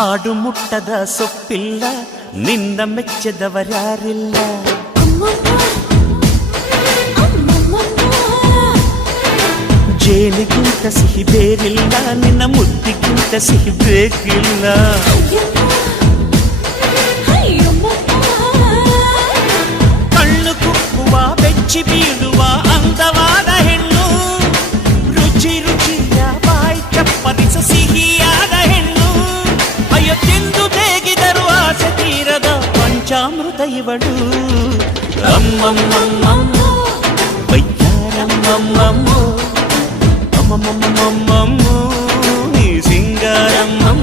ಆಡು ಮುಟ್ಟದ ಸೊಪ್ಪಿಲ್ಲ ನಿನ್ನ ಮೆಚ್ಚದವರ್ಯಾರಿಲ್ಲ. ಜೇನಿಗಿಂತ ಸಿಹಿ ಬೇರಿಲ್ಲ ನಿನ್ನ ಮುದ್ದಿಗಿಂತ ಸಿಹಿ ಬೇಕಿಲ್ಲ. ಕಣ್ಣು ಕುಕ್ಕುವ ಬೆಚ್ಚಿ ಬೀಳುವ ಅಂದವಾದ ಹೆಣ್ಣು, ರುಚಿ ರುಚಿಯ ಬಾಯಿ ಚಪ್ಪರಿಸ ಸಿಹಿಯಾದ ಹೆಣ್ಣು. ಅಯ್ಯೋ ತಿಂದು ಬೇಗಿದರು ಆಸೆ ತೀರದ ಪಂಚಾಮೃತ ಇವಳು. ಅಮ್ಮಮ್ಮಮ್ಮಮ್ಮ ಬಯ್ಯಾರಮ್ಮಮ್ಮಮ್ಮ ಅಮ್ಮಮ್ಮಮ್ಮಮ್ಮ ನೀ ಸಿಂಗಾರಮ್ಮ.